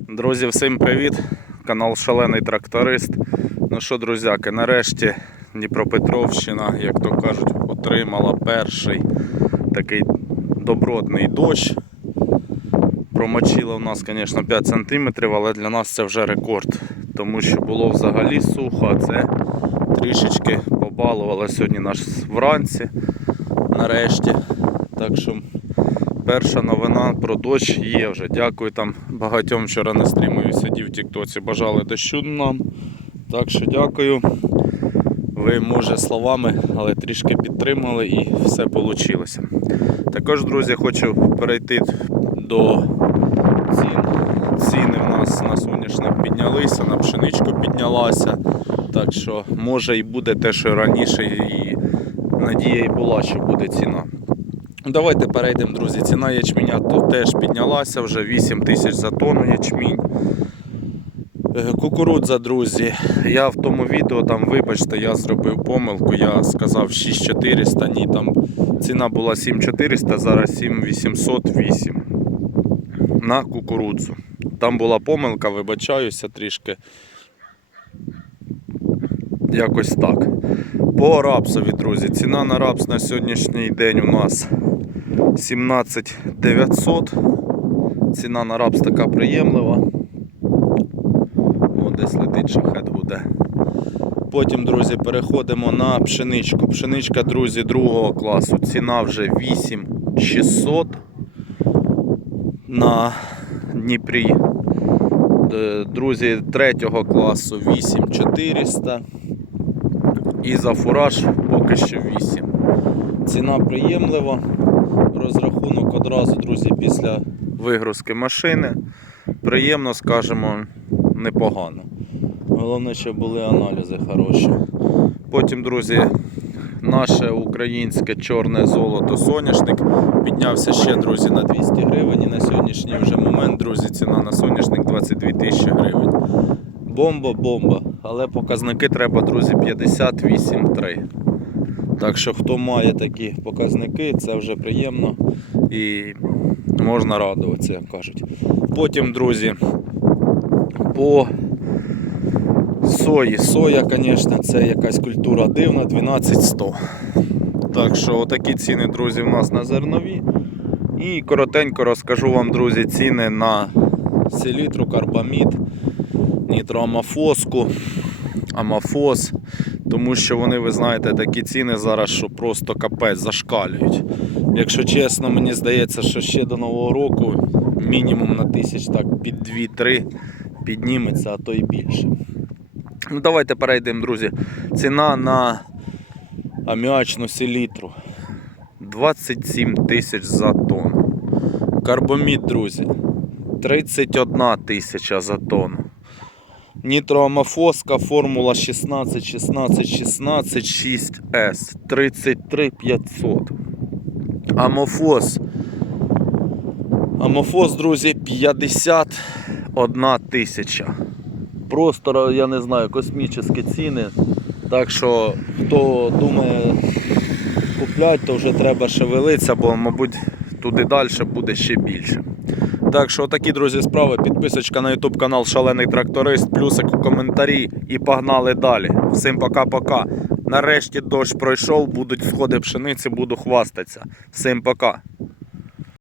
Друзі, всім привіт! Канал Шалений Тракторист. Ну що, друзяки, нарешті Дніпропетровщина, як то кажуть, отримала перший такий добротний дощ. Промочило в нас, звісно, 5 см, але для нас це вже рекорд. Тому що було взагалі сухо, а це трішечки побалувало сьогодні нас вранці. Нарешті. Так що перша новина про дощ є вже. Дякую там багатьом вчора на стрімові сидів в Тіктоці. Бажали дощу нам. Так що дякую. Ви, може, словами, але трішки підтримали і все вийшло. Також, друзі, хочу перейти до цін. Ціни в нас на соняшник піднялися, на пшеничку піднялася. Так що може і буде те, що раніше, і надія і була, що буде ціна. Давайте перейдемо, друзі. Ціна ячменя тут теж піднялася, вже 8 тисяч за тонну ячмінь. Е, Кукурудза, друзі. Я в тому відео там, вибачте, я зробив помилку. Я сказав 6400, ні, там ціна була 7400, зараз 7808 на кукурудзу. Там була помилка, вибачаюся трішки. Якось так. По рапсові, друзі. Ціна на рапс на сьогоднішній день у нас 17 900. Ціна на рапс така приємлива. О, десь летить шахет гуде. Потім, друзі, переходимо на пшеничку. Пшеничка, друзі, другого класу. Ціна вже 8600 на Дніпрі. Друзі, третього класу 8400. І за фураж поки що 8. Ціна приємлива. Розрахунок одразу, друзі, після вигрузки машини. Приємно, скажімо, непогано. Головне, щоб були аналізи хороші. Потім, друзі, наше українське чорне золото соняшник піднявся ще, друзі, на 200 гривень. І на сьогоднішній вже момент, друзі, ціна на соняшник 22 тисячі гривень. Бомба, бомба. Але показники треба, друзі, 58,3. Так що хто має такі показники, це вже приємно і можна радуватися, як кажуть. Потім, друзі, по сої. Соя, звісно, це якась культура дивна, 12100. Так що отакі ціни, друзі, в нас на зернові. І коротенько розкажу вам, друзі, ціни на селітру, карбамід, нітроамофоску, амофос. Тому що вони, ви знаєте, такі ціни зараз, що просто капець зашкалюють. Якщо чесно, мені здається, що ще до Нового року мінімум на тисяч так під 2-3 підніметься, а то і більше. Ну, давайте перейдемо, друзі. Ціна на аміачну селітру 27 тисяч за тонну. Карбомід, друзі, 31 тисяча за тонну. Нітроамофоска формула 16 16 16 6С 33 500. Амофос. Амофос, друзі, 51 тисяча. Просто, я не знаю, космічні ціни. Так що, хто думає купляти, то вже треба шевелитися, бо, мабуть, туди далі буде ще більше. Так що такі, друзі, справи. Підписочка на YouTube канал Шалений Тракторист, плюсик у коментарі і погнали далі. Всім пока-пока. Нарешті дощ пройшов, будуть сходи пшениці, буду хвастатися. Всім пока.